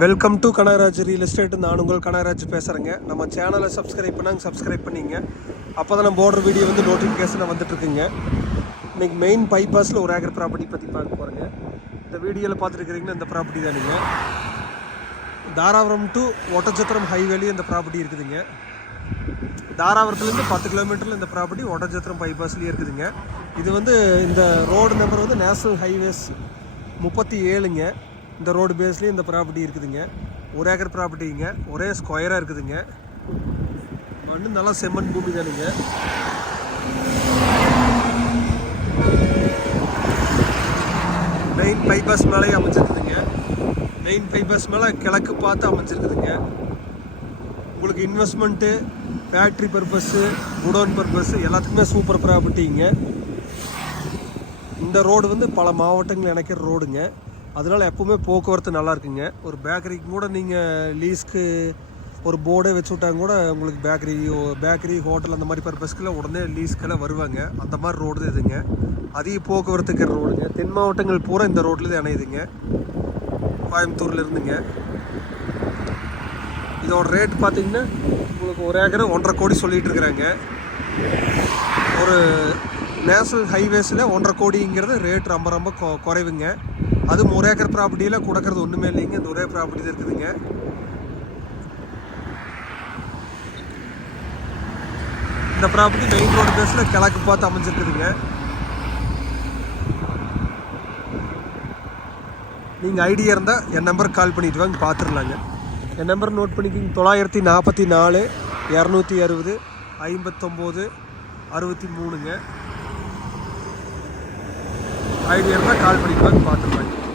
Welcome to Kanagaraj real estate நான் உங்கள் கனகராஜ் பேசுகிறேங்க நம்ம சேனலை சப்ஸ்கிரைப் பண்ணாங்க சப்ஸ்கிரைப் பண்ணிங்க. அப்போ தான் நம்ம போடுற வீடியோ வந்து நோட்டிஃபிகேஷனாக வந்துட்டுருக்குங்க இன்றைக்கி மெயின் பைபாஸில் ஒரு ஏக்கர் ப்ராப்பர்ட்டி பற்றி பார்க்க போகிறேங்க இந்த வீடியோவில் பார்த்துருக்குறீங்கன்னா இந்த ப்ராப்பர்ட்டி தானுங்க. தாராபுரம் டு ஒட்டச்சத்திரம் ஹைவேலியும் இந்த ப்ராப்பர்ட்டி இருக்குதுங்க. தாராபுரத்துலேருந்து பத்து கிலோமீட்டரில் இந்த ப்ராப்பர்ட்டி ஒட்டச்சத்திரம் பைபாஸ்லேயே இருக்குதுங்க. இது வந்து இந்த ரோடு நம்பர் வந்து நேஷ்னல் ஹைவேஸ் முப்பத்தி ஏழுங்க. இந்த ரோடு பேஸ்லேயும் இந்த ப்ராப்பர்ட்டி இருக்குதுங்க. ஒரு ஏக்கர் ப்ராப்பர்ட்டிங்க ஒரே ஸ்கொயராக இருக்குதுங்க. மண்ணு நல்லா செம்மண் பூமி தானுங்க. மெயின் பைபாஸ் மேலேயே அமைச்சிருக்குதுங்க மெயின் பைபாஸ் மேலே கிழக்கு பார்த்து அமைச்சிருக்குதுங்க உங்களுக்கு investment factory purpose godown purpose எல்லாத்துக்குமே சூப்பர் ப்ராப்பர்ட்டிங்க இந்த ரோடு வந்து பல மாவட்டங்கள் இணைக்கிற ரோடுங்க அதனால் எப்போவுமே போக்குவரத்து நல்லா இருக்குங்க. ஒரு பேக்கரிக்கு கூட நீங்கள் லீஸ்க்கு ஒரு போர்டே வச்சு விட்டாங்க கூட உங்களுக்கு பேக்கரி பேக்கரி ஹோட்டல் அந்த மாதிரி பர்பஸ்க்கெல்லாம் உடனே லீஸ்க்கெல்லாம் வருவாங்க. அந்த மாதிரி ரோடு தான் இதுங்க. அதிக போக்குவரத்துக்கிற ரோடுங்க தென் மாவட்டங்கள் பூரா இந்த ரோட்டில் தான் இணையுதுங்க. கோயம்புத்தூர்ல இருந்துங்க. இதோட ரேட் பார்த்திங்கன்னா உங்களுக்கு ஒரு ஏக்கரை ஒன்றரை கோடி சொல்லிகிட்டு இருக்கிறாங்க. ஒரு நேஷனல் ஹைவேஸில் ஒன்றரை கோடிங்கிறது ரேட் ரொம்ப ரொம்ப கொ- குறைவுங்க. அதுவும் ஒரு ஏக்கர் ப்ராப்பர்ட்டியில் கொடுக்கறது ஒன்றுமே இல்லைங்க இந்த ஒரே ப்ராப்பர்ட்டி தான் இருக்குதுங்க. இந்த ப்ராப்பர்ட்டி மெயின் ரோடு பேஸில் கிழக்கு பார்த்து அமைஞ்சிருக்குதுங்க. நீங்கள் ஐடியா இருந்தால் என் நம்பருக்கு கால் பண்ணிட்டு வாங்க பார்த்துடலாங்க என் நம்பர் நோட் பண்ணிக்கிங்க. தொள்ளாயிரத்தி நாற்பத்தி நாலு இரநூத்தி அறுபது ஐம்பத்தொம்போது அறுபத்தி மூணுங்க. ஐடியா இருந்தால் கால் பண்ணிட்டு வாங்க பார்த்துடலாங்க